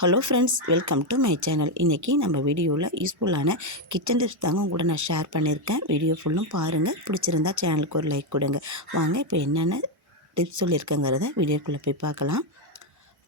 Hello friends, welcome to my channel. இன்றைக்கி நம்ம வீடியோவில் யூஸ்ஃபுல்லான கிச்சன் டிப்ஸ் தாங்க கூட நான் ஷேர் பண்ணியிருக்கேன். வீடியோ ஃபுல்லும் பாருங்கள். பிடிச்சிருந்தா சேனலுக்கு ஒரு லைக் கொடுங்க. வாங்க இப்போ என்னென்ன டிப்ஸ் சொல்லியிருக்கேங்கிறத வீடியோக்குள்ளே போய் பார்க்கலாம்.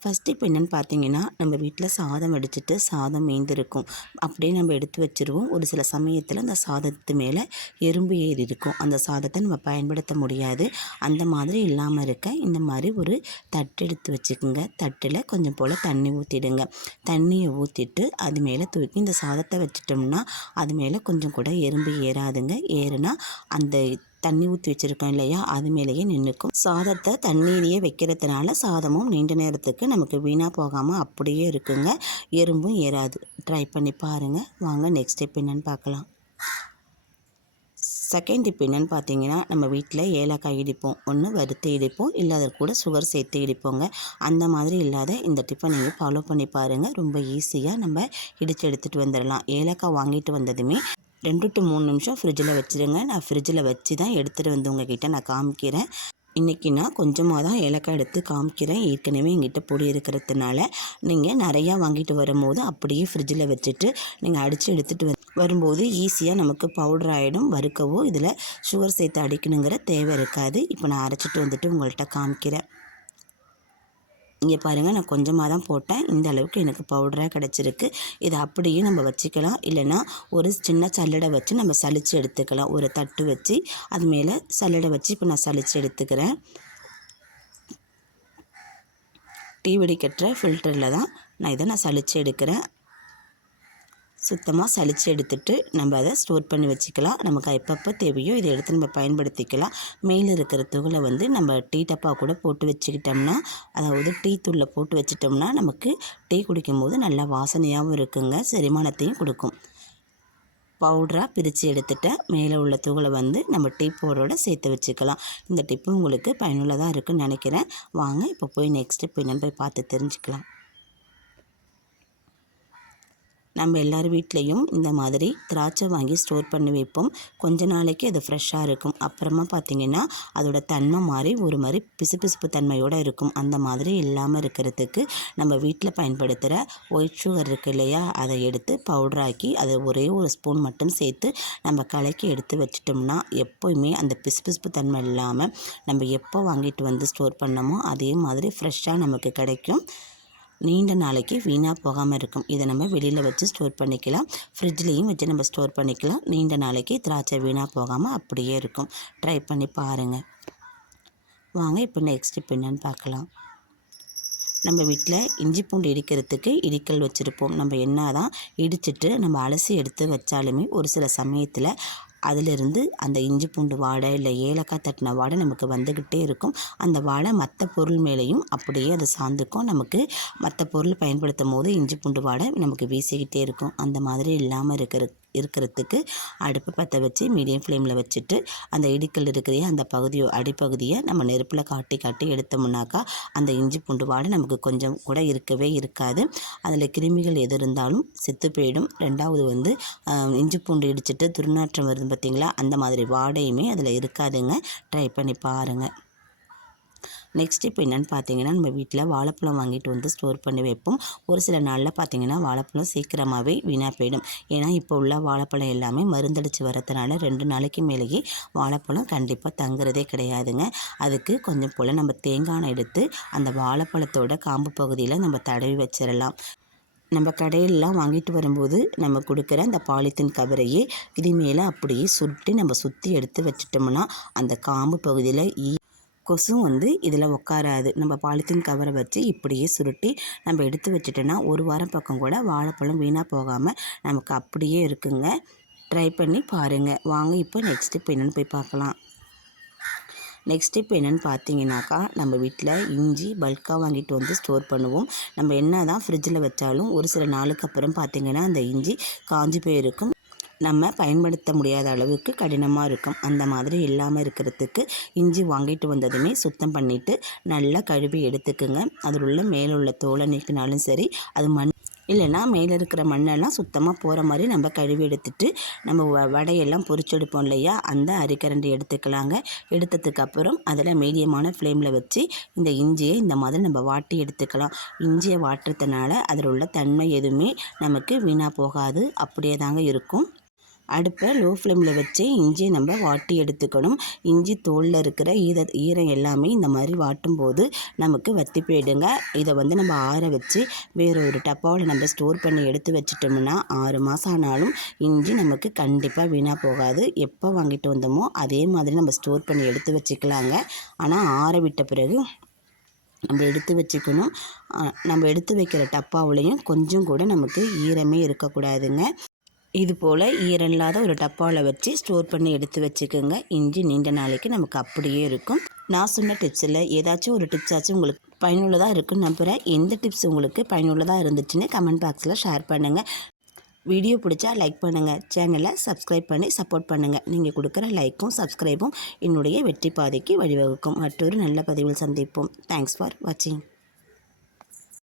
ஃபஸ்ட்டு இப்போ என்னென்னு பார்த்தீங்கன்னா, நம்ம வீட்டில் சாதம் வடிச்சிட்டு சாதம் மீந்திருக்கும். அப்படியே நம்ம எடுத்து வச்சுருவோம். ஒரு சில சமயத்தில் அந்த சாதத்து மேலே எறும்பு ஏறி இருக்கும். அந்த சாதத்தை நம்ம பயன்படுத்த முடியாது. அந்த மாதிரி இல்லாமல் இருக்க இந்த மாதிரி ஒரு தட்டு எடுத்து வச்சுக்கோங்க. தட்டில் கொஞ்சம் போல் தண்ணி ஊற்றிடுங்க. தண்ணியை ஊற்றிட்டு அது மேலே தூக்கி இந்த சாதத்தை வச்சிட்டோம்னா அது மேலே கொஞ்சம் கூட எறும்பு ஏறாதுங்க. ஏறுனா அந்த தண்ணி ஊற்றி வச்சுருக்கோம் இல்லையா, அது மேலேயே நின்றுக்கும். சாதத்தை தண்ணீரையே வைக்கிறதுனால சாதமும் நீண்ட நேரத்துக்கு நமக்கு வீணாக போகாமல் அப்படியே இருக்குங்க. எறும்பும் ஏறாது. ட்ரை பண்ணி பாருங்கள். வாங்க நெக்ஸ்ட் ஸ்டெப் என்னென்னு பார்க்கலாம். செகண்ட் டிப் என்னென்னு பார்த்தீங்கன்னா, நம்ம வீட்டில் ஏலக்காய் இடிப்போம். ஒன்று வறுத்து இடிப்போம், இல்லை அதை கூட சுகர் சேர்த்து இடிப்போங்க. அந்த மாதிரி இல்லாத இந்த டிப்பை நீங்கள் ஃபாலோ பண்ணி பாருங்கள். ரொம்ப ஈஸியாக நம்ம இடித்து எடுத்துகிட்டு வந்துடலாம். ஏலக்காய் வாங்கிட்டு வந்ததுமே 2 to 3 நிமிஷம் ஃப்ரிட்ஜில் வச்சுருங்க. நான் ஃப்ரிட்ஜில் வச்சு தான் எடுத்துகிட்டு வந்து உங்கள்கிட்ட நான் காமிக்கிறேன். இன்றைக்கி நான் கொஞ்சமாக தான் ஏலக்காய் எடுத்து காமிக்கிறேன். ஏற்கனவே எங்கிட்ட பொடி இருக்கிறதுனால நீங்கள் நிறையா வாங்கிட்டு வரும்போது அப்படியே ஃப்ரிட்ஜில் வச்சுட்டு நீங்கள் அடித்து எடுத்துகிட்டு வரும்போது ஈஸியாக நமக்கு பவுடர் ஆகிடும். வறுக்கவோ இதில் சுகர் சேர்த்து அடிக்கணுங்கிற தேவை இருக்காது. இப்போ நான் அரைச்சிட்டு வந்துட்டு உங்கள்கிட்ட காமிக்கிறேன். இங்கே பாருங்கள், நான் கொஞ்சமாக தான் போட்டேன். இந்த அளவுக்கு எனக்கு பவுடராக கிடச்சிருக்கு. இதை அப்படியே நம்ம வச்சுக்கலாம். இல்லைன்னா ஒரு சின்ன சல்லடை வச்சு நம்ம சலித்து எடுத்துக்கலாம். ஒரு தட்டு வச்சு அது மேலே சல்லடை வச்சு இப்போ நான் சலித்து எடுத்துக்கிறேன். டீ வடிகட்டுற ஃபில்டரில் தான் நான் சலித்து எடுக்கிறேன். சுத்தமாக சலித்து எடுத்துட்டு நம்ம அதை ஸ்டோர் பண்ணி வச்சுக்கலாம். நமக்கு எப்பப்போ தேவையோ இதை எடுத்து நம்ம பயன்படுத்திக்கலாம். மேலே இருக்கிற துகளை நம்ம டீ டப்பா கூட போட்டு வச்சுக்கிட்டோம்னா, அதாவது டீ தூளில் போட்டு வச்சிட்டோம்னா நமக்கு டீ குடிக்கும்போது நல்லா வாசனையாகவும் இருக்குங்க. செரிமானத்தையும் கொடுக்கும். பவுடராக பிரித்து எடுத்துட்டேன். மேலே உள்ள துகளை நம்ம டீ பவுடரோட சேர்த்து வச்சுக்கலாம். இந்த டிப்பு உங்களுக்கு பயனுள்ளதாக இருக்குதுன்னு நினைக்கிறேன். வாங்க இப்போ போய் நெக்ஸ்ட் டிப் என்னென்னு போய் பார்த்து தெரிஞ்சுக்கலாம். நம்ம எல்லார் வீட்லேயும் இந்த மாதிரி திராட்சை வாங்கி ஸ்டோர் பண்ணி வைப்போம். கொஞ்ச நாளைக்கு அது ஃப்ரெஷ்ஷாக இருக்கும். அப்புறமா பார்த்திங்கன்னா அதோட தன்மை மாறி ஒரு மாதிரி பிசுபிசுப்பு தன்மையோடு இருக்கும். அந்த மாதிரி இல்லாமல் இருக்கிறதுக்கு நம்ம வீட்டில் பயன்படுத்துகிற ஒயிட் சுகர் இருக்குது இல்லையா, அதை எடுத்து பவுடராக்கி அதை ஒரே ஒரு ஸ்பூன் மட்டும் சேர்த்து நம்ம கலக்கி எடுத்து வச்சிட்டோம்னா எப்போயுமே அந்த பிசுபிசுப்பு தன்மை இல்லாமல் நம்ம எப்போ வாங்கிட்டு வந்து ஸ்டோர் பண்ணமோ அதே மாதிரி ஃப்ரெஷ்ஷாக நமக்கு கிடைக்கும். நீண்ட நாளைக்கு வீணாக போகாமல் இருக்கும். இதை நம்ம வெளியில் வச்சு ஸ்டோர் பண்ணிக்கலாம். ஃப்ரிட்ஜ்லேயும் வச்சு நம்ம ஸ்டோர் பண்ணிக்கலாம். நீண்ட நாளைக்கு திராட்சை வீணாக போகாமல் அப்படியே இருக்கும். ட்ரை பண்ணி பாருங்கள். வாங்க இப்போ நெக்ஸ்ட் டிப் என்னன்னு பார்க்கலாம். நம்ம வீட்டில் இஞ்சி பூண்டு இடிக்கிறதுக்கு இடிக்கல் வச்சுருப்போம். நம்ம என்ன தான் இடிச்சிட்டு நம்ம அலசி எடுத்து வச்சாலுமே ஒரு சில சமயத்தில் அதிலிருந்து அந்த இஞ்சி பூண்டு வாடை இல்லை ஏலக்காய் தட்டின வாடை நமக்கு வந்துக்கிட்டே இருக்கும். அந்த வாடை மற்ற பொருள் மேலேயும் அப்படியே அது சார்ந்துக்கும். நமக்கு மற்ற பொருள் பயன்படுத்தும் போது இஞ்சி பூண்டு வாடை நமக்கு வீசிக்கிட்டே இருக்கும். அந்த மாதிரி இல்லாமல் இருக்கிறதுக்கு அடுப்பு பற்ற வச்சு மீடியம் ஃப்ளேமில் வச்சுட்டு அந்த இடிக்கல் இருக்கிற அந்த அடிப்பகுதியை நம்ம நெருப்பில் காட்டி எடுத்தோம்னாக்கா அந்த இஞ்சி பூண்டு வாடை நமக்கு கொஞ்சம் கூட இருக்கவே இருக்காது. அதில் கிருமிகள் எது இருந்தாலும் செத்து போயிடும். ரெண்டாவது இஞ்சி பூண்டு இடிச்சிட்டு துர்நாற்றம் வருது பார்த்திங்களா, அந்த மாதிரி வாடையுமே அதில் இருக்காதுங்க. ட்ரை பண்ணி பாருங்கள். நெக்ஸ்ட் இப்போ என்னென்னு பார்த்தீங்கன்னா, நம்ம வீட்டில் வாழைப்பழம் வாங்கிட்டு வந்து ஸ்டோர் பண்ணி வைப்போம். ஒரு சில நாளில் பார்த்திங்கன்னா வாழைப்பழம் சீக்கிரமாகவே வீணாக போயிடும். ஏன்னா இப்போ உள்ள வாழைப்பழம் எல்லாமே மருந்தடிச்சு வரதுனால 2 நாளைக்கு மேலேயே வாழைப்பழம் கண்டிப்பாக தங்குறதே கிடையாதுங்க. அதுக்கு கொஞ்சம் போல் நம்ம தேங்காய் எண்ணெய் எடுத்து அந்த வாழைப்பழத்தோட காம்பு பகுதியில் நம்ம தடவி வச்சிடலாம். நம்ம கடையிலலாம் வாங்கிட்டு வரும்போது நம்ம கொடுக்குற அந்த பாலித்தீன் கவரையே இது மேலே அப்படியே சுருட்டி நம்ம சுற்றி எடுத்து வச்சிட்டோம்னா அந்த காம்பு பகுதியில் கொசும் இதில் உட்காராது. நம்ம பாலித்தீன் கவரை வச்சு இப்படியே சுருட்டி நம்ம எடுத்து வச்சிட்டோன்னா 1 வாரம் பக்கம் கூட வாழைப்பழம் வீணாக போகாமல் நமக்கு அப்படியே இருக்குங்க. ட்ரை பண்ணி பாருங்கள். வாங்க இப்போ நெக்ஸ்ட் டிப் என்னென்னு போய் பார்க்கலாம். நெக்ஸ்ட் டிப் என்னென்னு பார்த்தீங்கன்னாக்கா, நம்ம வீட்டில் இஞ்சி பல்காக வாங்கிட்டு வந்து ஸ்டோர் பண்ணுவோம். நம்ம என்ன தான் ஃப்ரிட்ஜில் வச்சாலும் ஒரு சில நாளுக்கு அப்புறம் பார்த்திங்கன்னா அந்த இஞ்சி காஞ்சி போயிருக்கும். நம்ம பயன்படுத்த முடியாத அளவுக்கு கடினமாக இருக்கும். அந்த மாதிரி இல்லாமல் இருக்கிறதுக்கு இஞ்சி வாங்கிட்டு வந்ததுமே சுத்தம் பண்ணிவிட்டு நல்லா கழுவி எடுத்துக்குங்க. அதில் உள்ள மேலுள்ள தோலை நீக்கினாலும் சரி, அது இல்லைன்னா மேலே இருக்கிற மண்ணெல்லாம் சுத்தமாக போகிற மாதிரி நம்ம கழுவி எடுத்துட்டு நம்ம வடையெல்லாம் பொரிச்செடுப்போம் இல்லையா, அந்த அரிக்கரண்டி எடுத்துக்கலாங்க. எடுத்ததுக்கப்புறம் அதில் மீடியமான ஃப்ளேமில் வச்சு இந்த இஞ்சியை இந்த மாதிரி நம்ம வாட்டி எடுத்துக்கலாம். இஞ்சியை வாட்டுறதுனால அதில் உள்ள தன்மை எதுவுமே நமக்கு வீணாக போகாது, அப்படியே தாங்க இருக்கும். அடுப்பை லோ ஃப்ளேமில் வச்சு இஞ்சியை நம்ம வாட்டி எடுத்துக்கணும். இஞ்சி தோலில் இருக்கிற ஈரம் எல்லாமே இந்த மாதிரி வாட்டும் போது நமக்கு வற்றி போயிடுங்க. இதை நம்ம ஆற வச்சு வேறு ஒரு டப்பாவில் நம்ம ஸ்டோர் பண்ணி எடுத்து வச்சிட்டோம்னா 6 மாதம் ஆனாலும் இஞ்சி நமக்கு கண்டிப்பாக வீணாக போகாது. எப்போ வாங்கிட்டு வந்தோமோ அதே மாதிரி நம்ம ஸ்டோர் பண்ணி எடுத்து வச்சுக்கலாங்க. ஆனால் ஆற விட்ட பிறகு நம்ம எடுத்து வச்சுக்கணும். நம்ம எடுத்து வைக்கிற டப்பாவுலேயும் கொஞ்சம் கூட நமக்கு ஈரமே இருக்கக்கூடாதுங்க. இது போல் ஈரம் இல்லாத ஒரு டப்பாவில் வச்சு ஸ்டோர் பண்ணி எடுத்து வச்சுக்கோங்க. இஞ்சி நீண்ட நாளைக்கு நமக்கு அப்படியே இருக்கும். நான் சொன்ன டிப்ஸில் ஏதாச்சும் ஒரு டிப்ஸாச்சும் உங்களுக்கு பயனுள்ளதாக இருக்குன்னு நம்புகிறேன். எந்த டிப்ஸ் உங்களுக்கு பயனுள்ளதாக இருந்துச்சுன்னு கமெண்ட் பாக்ஸில் ஷேர் பண்ணுங்கள். வீடியோ பிடிச்சா லைக் பண்ணுங்கள். சேனலை சப்ஸ்கிரைப் பண்ணி சப்போர்ட் பண்ணுங்கள். நீங்கள் கொடுக்குற லைக்கும் சப்ஸ்கிரைபும் என்னுடைய வெற்றி பாதைக்கு வழிவகுக்கும். மற்றொரு நல்ல பதிவில் சந்திப்போம். தேங்க்ஸ் ஃபார் வாட்சிங்.